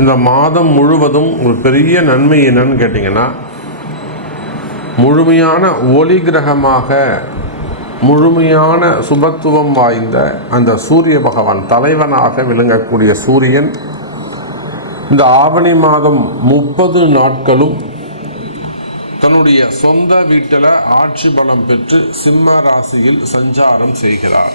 இந்த மாதம் முழுவதும் ஒரு பெரிய நன்மை என்னன்னு கேட்டிங்கன்னா முழுமையான ஒளி கிரகமாக முழுமையான சுபத்துவம் வாய்ந்த அந்த சூரிய பகவான் தலைவனாக விளங்கக்கூடிய சூரியன் இந்த ஆவணி மாதம் முப்பது நாட்களும் தன்னுடைய சொந்த வீட்டில் ஆட்சி பலம் பெற்று சிம்ம ராசியில் சஞ்சாரம் செய்கிறார்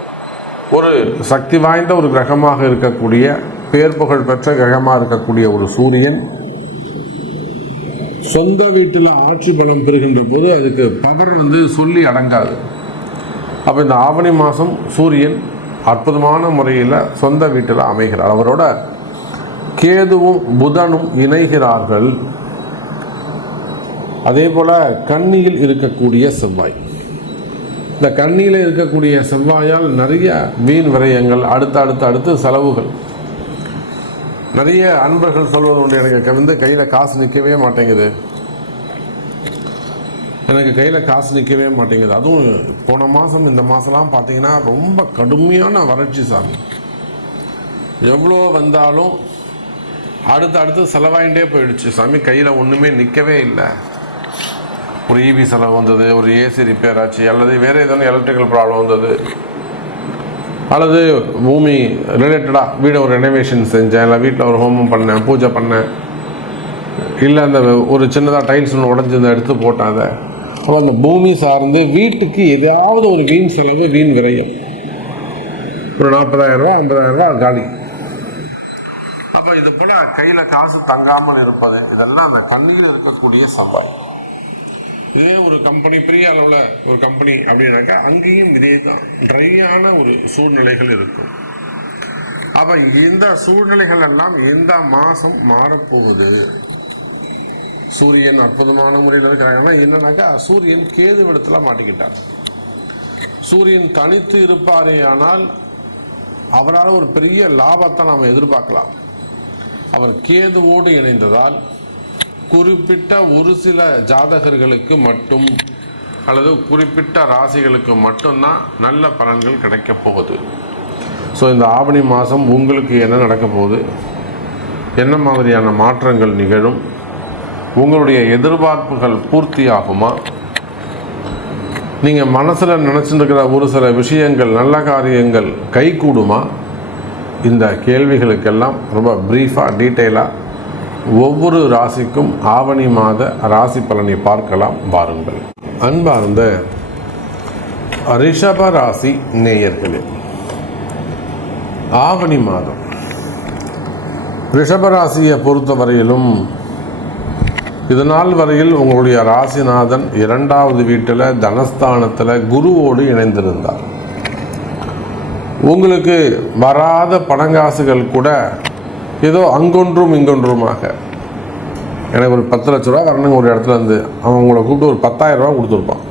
ஒரு சக்தி வாய்ந்த ஒரு கிரகமாக இருக்கக்கூடிய பேர் புகழ் பெற்ற கிரகமாக இருக்கக்கூடிய ஒரு சூரியன் சொந்த வீட்டில் ஆட்சி பலம் பெறுகின்ற போது அதுக்கு பவர் வந்து சொல்லி அடங்காது அப்போ இந்த ஆவணி மாதம் சூரியன் அற்புதமான முறையில் சொந்த வீட்டில் அமைகிறார் அவரோட கேதுவும் புதனும் இணைகிறார்கள் அதே போல் கண்ணியில் இருக்கக்கூடிய செவ்வாய் இந்த கண்ணியில் இருக்கக்கூடிய செவ்வாயால் நிறைய வீண் விரயங்கள் அடுத்து அடுத்து அடுத்து செலவுகள் நிறைய அன்பர்கள் சொல்வது உண்டு எனக்கு வந்து கையில் காசு நிற்கவே மாட்டேங்குது எனக்கு கையில் காசு நிற்கவே மாட்டேங்குது அதுவும் போன மாதம் இந்த மாதம்லாம் பார்த்தீங்கன்னா ரொம்ப கடுமையான வறட்சி சாமி எவ்வளோ வந்தாலும் அடுத்து அடுத்து செலவாயின்ண்டே போயிடுச்சு சாமி கையில் ஒன்றுமே நிற்கவே இல்லை ஒரு இவி e செலவு வந்தது ஒரு ஏசி ரிப்பேர் ஆச்சு அல்லது வேறு ஏதாவது எலக்ட்ரிக்கல் ப்ராப்ளம் வந்தது அல்லது பூமி ரிலேட்டடாக வீடை ஒரு ரெனோவேஷன் செஞ்சேன் இல்லை வீட்டில் ஒரு ஹோமம் பண்ணேன் பூஜை பண்ணேன் இல்லை அந்த ஒரு சின்னதாக டைல்ஸ் ஒன்று உடஞ்சிருந்த எடுத்து போட்டாத அப்புறம் அந்த பூமி சார்ந்து வீட்டுக்கு ஏதாவது ஒரு வீண் செலவு வீண் விரயம் ஒரு நாற்பதாயிரரூபா ஐம்பதாயிரரூபா காலி அப்போ இது போல் கையில் காசு தங்காமல் இருப்பது இதெல்லாம் அந்த கண்ணியில் இருக்கக்கூடிய சம்பாய் இதே ஒரு கம்பெனி பெரிய அளவில் ஒரு கம்பெனி அப்படின்னாக்கா அங்கேயும் இதே தான் ட்ரையான ஒரு சூழ்நிலைகள் இருக்கும் அப்போ இந்த சூழ்நிலைகள் எல்லாம் இந்த மாதம் மாறப்போகுது சூரியன் அற்புதமான முறையில் இருக்கிறாங்கன்னா என்னன்னாக்கா சூரியன் கேது விடத்துல மாட்டிக்கிட்டார் சூரியன் தனித்து இருப்பாரே ஆனால் அவரால் ஒரு பெரிய லாபத்தை நாம் எதிர்பார்க்கலாம் அவர் கேதுவோடு இணைந்ததால் குறிப்பிட்ட ஒரு சில ஜாதகர்களுக்கு மட்டும் அல்லது குறிப்பிட்ட ராசிகளுக்கு மட்டும்தான் நல்ல பலன்கள் கிடைக்க போகுது ஸோ இந்த ஆவணி மாதம் உங்களுக்கு என்ன நடக்க போகுது என்ன மாதிரியான மாற்றங்கள் நிகழும் உங்களுடைய எதிர்பார்ப்புகள் பூர்த்தி ஆகுமா நீங்கள் மனசில் நினச்சிட்டுருக்கிற ஒரு சில விஷயங்கள் நல்ல காரியங்கள் கை கூடுமா இந்த கேள்விகளுக்கெல்லாம் ரொம்ப ப்ரீஃபாக டீட்டெயிலாக ஒவ்வொரு ராசிக்கும் ஆவணி மாத ராசி பலனை பார்க்கலாம் வாருங்கள் அன்பார்ந்த ரிஷப ராசி நேயர்களே ஆவணி மாதம் ரிஷபராசியை பொறுத்த வரையிலும் இது நாள் வரையில் உங்களுடைய ராசிநாதன் இரண்டாவது வீட்டில் தனஸ்தானத்தில் குருவோடு இணைந்திருந்தார் உங்களுக்கு வராத பணங்காசுகள் கூட ஏதோ அங்கொன்றும் இங்கொன்றுமாக எனக்கு ஒரு பத்து லட்ச ரூபா வரணுங்க ஒரு இடத்துல இருந்து அவன் உங்களை கூப்பிட்டு ஒரு பத்தாயிரம் ரூபா கொடுத்துருப்பான்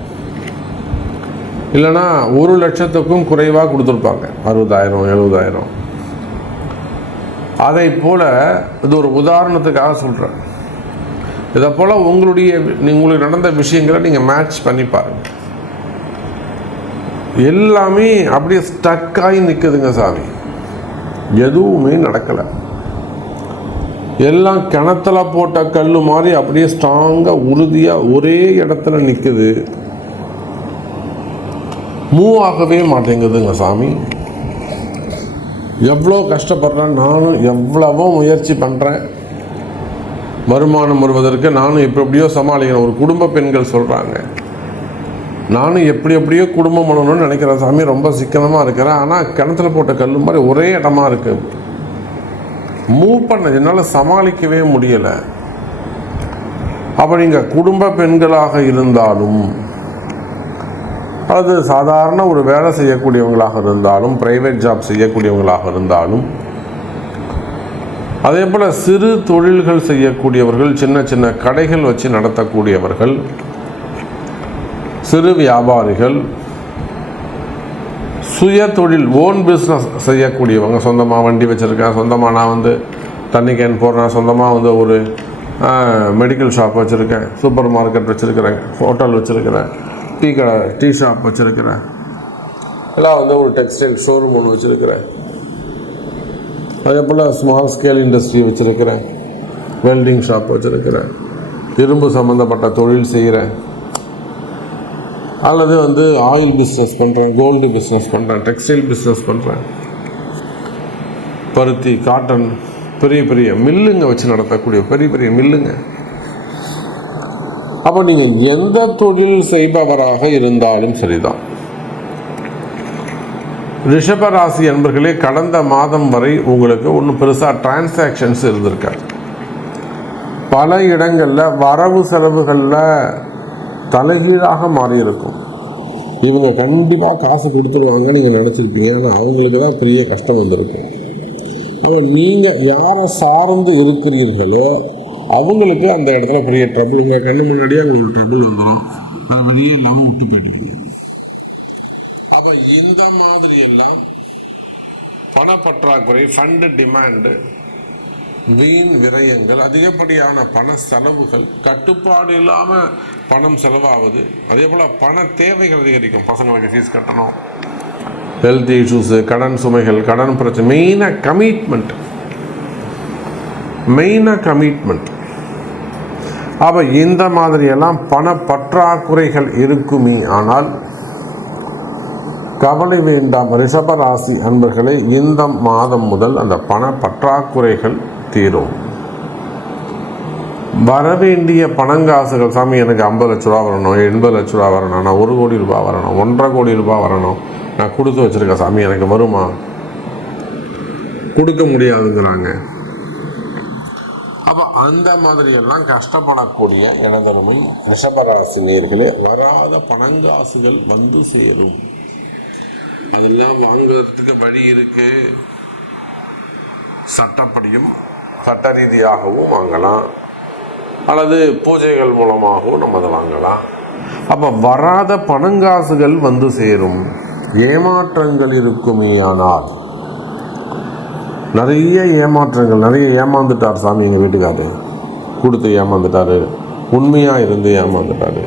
இல்லைனா ஒரு லட்சத்துக்கும் குறைவாக கொடுத்துருப்பாங்க அறுபதாயிரம் எழுபதாயிரம் அதை போல் இது ஒரு உதாரணத்துக்காக சொல்கிறேன் இதை போல் உங்களுடைய உங்களுக்கு நடந்த விஷயங்களை நீங்கள் மேட்ச் பண்ணி பாருங்கள் எல்லாமே அப்படியே ஸ்டக்காகி நிற்குதுங்க சாமி எதுவுமே நடக்கலை எல்லாம் கிணத்துல போட்ட கல் மாதிரி அப்படியே ஸ்ட்ராங்காக உறுதியாக ஒரே இடத்துல நிற்குது மூவ் ஆகவே மாட்டேங்குதுங்க சாமி எவ்வளோ கஷ்டப்படுறேன் நானும் எவ்வளவோ முயற்சி பண்ணுறேன் வருமானம் வருவதற்கு நானும் எப்படி எப்படியோ சமாளிக்கிறேன் ஒரு குடும்ப பெண்கள் சொல்கிறாங்க நானும் எப்படி எப்படியோ குடும்பம் பண்ணணும்னு நினைக்கிறேன் சாமி ரொம்ப சிக்கனமாக இருக்கிறேன் ஆனால் கிணத்துல போட்ட கல் மாதிரி ஒரே இடமா இருக்குது மூவ் பண்ணது என்னால் சமாளிக்கவே முடியலை அப்போ நீங்கள் குடும்ப பெண்களாக இருந்தாலும் அது சாதாரண ஒரு வேலை செய்யக்கூடியவங்களாக இருந்தாலும் ப்ரைவேட் ஜாப் செய்யக்கூடியவங்களாக இருந்தாலும் அதே போல் சிறு தொழில்கள் செய்யக்கூடியவர்கள் சின்ன சின்ன கடைகள் வச்சு நடத்தக்கூடியவர்கள் சிறு வியாபாரிகள் சுய தொழில் ஓன் பிஸ்னஸ் செய்யக்கூடியவங்க சொந்தமாக வண்டி வச்சுருக்கேன் சொந்தமாக நான் வந்து தண்ணி கேன் போடுறேன் சொந்தமாக வந்து ஒரு மெடிக்கல் ஷாப் வச்சுருக்கேன் சூப்பர் மார்க்கெட் வச்சுருக்கிறேன் ஹோட்டல் வச்சுருக்கிறேன் டீ கடை டீ ஷாப் வச்சுருக்கிறேன் இல்லை வந்து ஒரு டெக்ஸ்டைல் ஷோரூம் ஒன்று வச்சுருக்கிறேன் அதே போல் ஸ்மால் ஸ்கேல் இண்டஸ்ட்ரி வச்சுருக்கிறேன் வெல்டிங் ஷாப் வச்சுருக்கிறேன் இரும்பு சம்மந்தப்பட்ட தொழில் செய்கிறேன் அல்லது வந்து ஆயில் பிஸ்னஸ் பண்ணுறேன் கோல்டு பிஸ்னஸ் பண்ணுறேன் டெக்ஸ்டைல் பிஸ்னஸ் பண்ணுறேன் பருத்தி காட்டன் பெரிய பெரிய மில்லுங்க வச்சு நடத்தக்கூடிய பெரிய பெரிய மில்லுங்க அப்போ நீங்கள் எந்த தொழில் செய்பவராக இருந்தாலும் சரிதான் ரிஷபராசி என்பர்களே கடந்த மாதம் வரை உங்களுக்கு ஒன்றும் பெருசாக டிரான்சாக்ஷன்ஸ் இருந்திருக்காரு பல இடங்களில் வரவு செலவுகளில் தலைகீழாக மாறியிருக்கும் இவங்க கண்டிப்பாக காசு கொடுத்துருவாங்க நீங்கள் நினச்சிருப்பீங்க ஆனால் அவங்களுக்கு தான் பெரிய கஷ்டம் வந்திருக்கும் அப்போ நீங்கள் யாரை சார்ந்து இருக்கிறீர்களோ அவங்களுக்கு அந்த இடத்துல பெரிய ட்ரபுள் உங்கள் கண்ணு முன்னாடியே அவங்களுக்கு ட்ரபுள் வந்துடும் அதை வெளியே இல்லாமல் விட்டு போயிட்டு அப்போ இந்த மாதிரி எல்லாம் பணப்பற்றாக்குறை ஃபண்டு டிமாண்டு வீண் விரயங்கள் அதிகப்படியான பண செலவுகள் கட்டுப்பாடு இல்லாமல் பணம் செலவாகுது அதே போல் பண தேவைகள் அதிகரிக்கும் பசங்களுக்கு ஃபீஸ் கட்டணும் ஹெல்த் இஷ்யூஸு கடன் சுமைகள் கடன் பிரச்சனை மெயினாக கமிட்மெண்ட் மெயினாக கமிட்மெண்ட் அப்போ இந்த மாதிரியெல்லாம் பண பற்றாக்குறைகள் இருக்குமே ஆனால் கவலை வேண்டாம் ரிஷபராசி அன்பர்களே இந்த மாதம் முதல் அந்த பண பற்றாக்குறைகள் தீரும் வரவேண்டிய பணங்காசுகள் சாமி எனக்கு ஐம்பது லட்ச ரூபா வரணும் எண்பது லட்ச ரூபா வரணும் நான் ஒரு கோடி ரூபா வரணும் ஒன்றரை கோடி ரூபா வரணும் நான் கொடுத்து வச்சுருக்கேன் சாமி எனக்கு வருமா கொடுக்க முடியாதுங்கிறாங்க அப்போ அந்த மாதிரியெல்லாம் கஷ்டப்படக்கூடிய எனதருமை ரிஷபராசி நேர்களே வராத பணங்காசுகள் வந்து சேரும் அதெல்லாம் வாங்குறதுக்கு வழி இருக்கு சட்டப்படியும் சட்ட ரீதியாகவும் வாங்கலாம் அல்லது பூஜைகள் மூலமாகவும் நம்ம அதை வாங்கலாம் அப்போ வராத பணங்காசுகள் வந்து சேரும் ஏமாற்றங்கள் இருக்குமே ஆனால் நிறைய ஏமாற்றங்கள் நிறைய ஏமாந்துட்டார் சாமி எங்கள் வீட்டுக்காரு கொடுத்து ஏமாந்துட்டார் உண்மையாக இருந்து ஏமாந்துட்டார்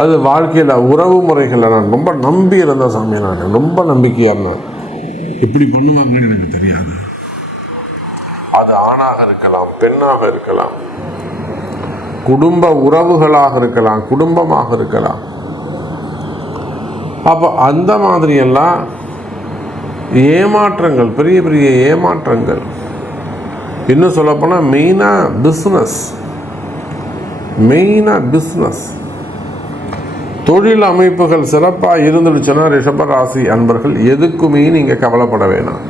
அது வாழ்க்கையில் உறவு முறைகளில் நான் ரொம்ப நம்பி இருந்தேன் சாமி நான் ரொம்ப நம்பிக்கையாக இருந்தேன் எப்படி பண்ணுவாங்கன்னு எனக்கு தெரியாது அது ஆணாக இருக்கலாம் பெண்ணாக இருக்கலாம் குடும்ப உறவுகளாக இருக்கலாம் குடும்பமாக இருக்கலாம் அப்போ அந்த மாதிரியெல்லாம் ஏமாற்றங்கள் பெரிய பெரிய ஏமாற்றங்கள் இன்னும் சொல்லப்போனால் மெயினாக பிஸ்னஸ் மெயினாக பிஸ்னஸ் தொழில் அமைப்புகள் சிறப்பாக இருந்துடுச்சுன்னா ரிஷபராசி அன்பர்கள் எதுக்குமே நீங்கள் கவலைப்பட வேணாம்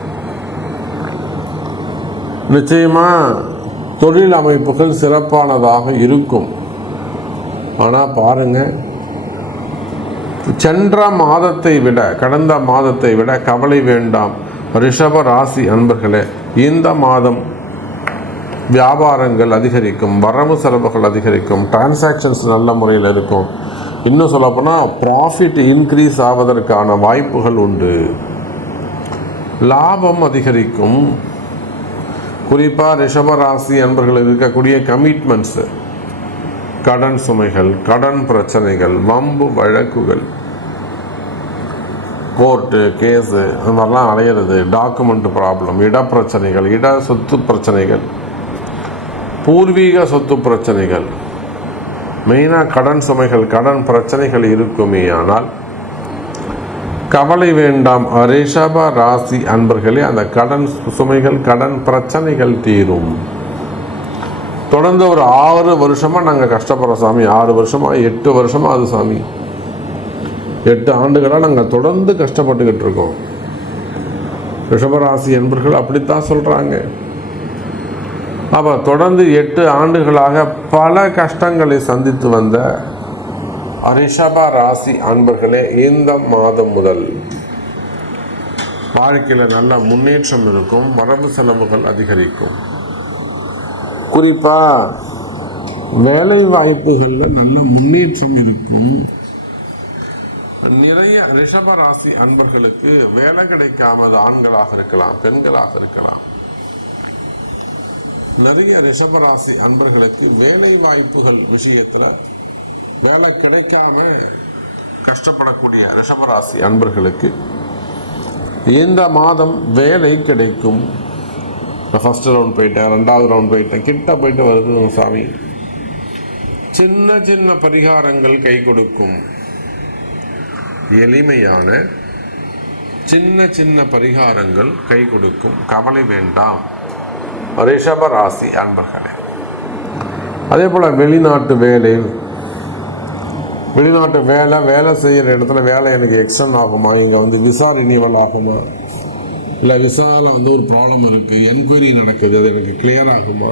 நிச்சயமாக தொழில் அமைப்புகள் சிறப்பானதாக இருக்கும் ஆனால் பாருங்கள் சென்ற மாதத்தை விட கடந்த மாதத்தை விட கவலை வேண்டாம் ரிஷப ராசி அன்பர்களே இந்த மாதம் வியாபாரங்கள் அதிகரிக்கும் வரவு செலவுகள் அதிகரிக்கும் டிரான்சாக்ஷன்ஸ் நல்ல முறையில் இருக்கும் இன்னும் சொல்லப்போனால் ப்ராஃபிட் இன்க்ரீஸ் ஆவதற்கான வாய்ப்புகள் உண்டு லாபம் அதிகரிக்கும் குறிப்பாக ரிஷப ராசி அன்பர்கள் இருக்கக்கூடிய கமிட்மெண்ட்ஸு கடன் சுமைகள் கடன் பிரச்சனைகள் வம்பு வழக்குகள் கோர்ட்டு கேஸு அந்த மாதிரிலாம் அலையிறது டாக்குமெண்ட் ப்ராப்ளம் இடப்பிரச்சனைகள் இட சொத்து பிரச்சனைகள் பூர்வீக சொத்து பிரச்சனைகள் மெயினாக கடன் சுமைகள் கடன் பிரச்சனைகள் இருக்குமே ஆனால் கவலை வேண்டாம் ரிஷப ராசி அன்பர்களே அந்த கடன் சுமைகள் கடன் பிரச்சனைகள் தீரும் தொடர்ந்து ஒரு ஆறு வருஷமாக நாங்கள் கஷ்டப்படுறோம் சாமி ஆறு வருஷமாக எட்டு வருஷமா அது சாமி எட்டு ஆண்டுகளாக நாங்கள் தொடர்ந்து கஷ்டப்பட்டுக்கிட்டு இருக்கோம் ரிஷபராசி என்பர்கள் அப்படித்தான் சொல்கிறாங்க அப்போ தொடர்ந்து எட்டு ஆண்டுகளாக பல கஷ்டங்களை சந்தித்து வந்த ரிஷப ராசி அன்பர்களே இந்த மாதம் முதல் வாழ்க்கையில் நல்ல முன்னேற்றம் இருக்கும் வரவு செலவுகள் அதிகரிக்கும் குறிப்பாக வேலை வாய்ப்புகளில் நல்ல முன்னேற்றம் இருக்கும் நிறைய ரிஷப ராசி அன்பர்களுக்கு வேலை கிடைக்காம ஆண்களாக இருக்கலாம் பெண்களாக இருக்கலாம் நிறைய ரிஷபராசி அன்பர்களுக்கு வேலை வாய்ப்புகள் விஷயத்தில் வேலை கிடைக்காம கஷ்டப்படக்கூடிய ரிஷபராசி அன்பர்களுக்கு இந்த மாதம் வேலை கிடைக்கும் ஃபர்ஸ்ட் ரவுண்ட் போயிட்டேன் ரெண்டாவது ரவுண்ட் போயிட்டேன் கிட்ட போயிட்டு வருது சாமி சின்ன சின்ன பரிகாரங்கள் கை கொடுக்கும் எளிமையான சின்ன சின்ன பரிகாரங்கள் கை கொடுக்கும் கவலை வேண்டாம் ரிஷபராசி ராசி அன்பர்களே அதே போல் வெளிநாட்டு வேலை வெளிநாட்டு வேலை வேலை செய்கிற இடத்துல வேலை எனக்கு எக்ஸ்டன் ஆகுமா இங்கே வந்து விசா ரினியூவல் ஆகுமா இல்லை விசாவில் வந்து ஒரு ப்ராப்ளம் இருக்குது என்கொயரி நடக்குது அது எனக்கு கிளியர் ஆகுமா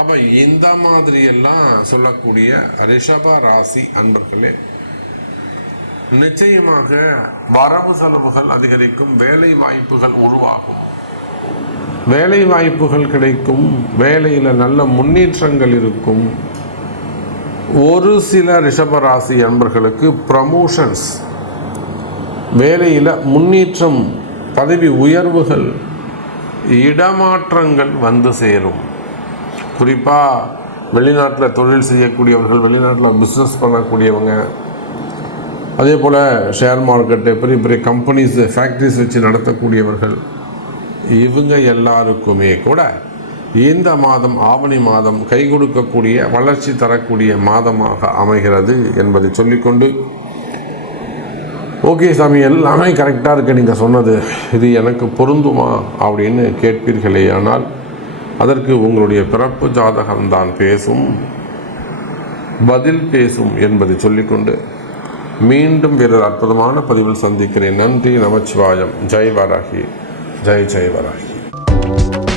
அப்போ இந்த மாதிரியெல்லாம் சொல்லக்கூடிய ரிஷப ராசி அன்பர்களே நிச்சயமாக வரவு செலவுகள் அதிகரிக்கும் வேலை வாய்ப்புகள் உருவாகும் வேலை வாய்ப்புகள் கிடைக்கும் வேலையில் நல்ல முன்னேற்றங்கள் இருக்கும் ஒரு சில ரிஷபராசி அன்பர்களுக்கு ப்ரமோஷன்ஸ் வேலையில் முன்னேற்றம் பதவி உயர்வுகள் இடமாற்றங்கள் வந்து சேரும் குறிப்பாக வெளிநாட்டில் தொழில் செய்யக்கூடியவர்கள் வெளிநாட்டில் பிஸ்னஸ் பண்ணக்கூடியவங்க அதே போல் ஷேர் மார்க்கெட்டு பெரிய பெரிய கம்பெனிஸ் ஃபேக்ட்ரிஸ் வச்சு நடத்தக்கூடியவர்கள் இவங்க எல்லாருக்குமே கூட இந்த மாதம் ஆவணி மாதம் கை கொடுக்கக்கூடிய வளர்ச்சி தரக்கூடிய மாதமாக அமைகிறது என்பதை சொல்லிக்கொண்டு ஓகே சாமி எல்லாமே கரெக்டாக இருக்கு நீங்கள் சொன்னது இது எனக்கு பொருந்துமா அப்படின்னு கேட்பீர்களே ஆனால் அதற்கு உங்களுடைய பிறப்பு ஜாதகம்தான் பேசும் பதில் பேசும் என்பதை சொல்லிக்கொண்டு மீண்டும் வேறொரு அற்புதமான பதிவில் சந்திக்கிறேன் நன்றி நமச்சிவாயம் ஜெய் வராகி ஜெய் ஜெய் வராகி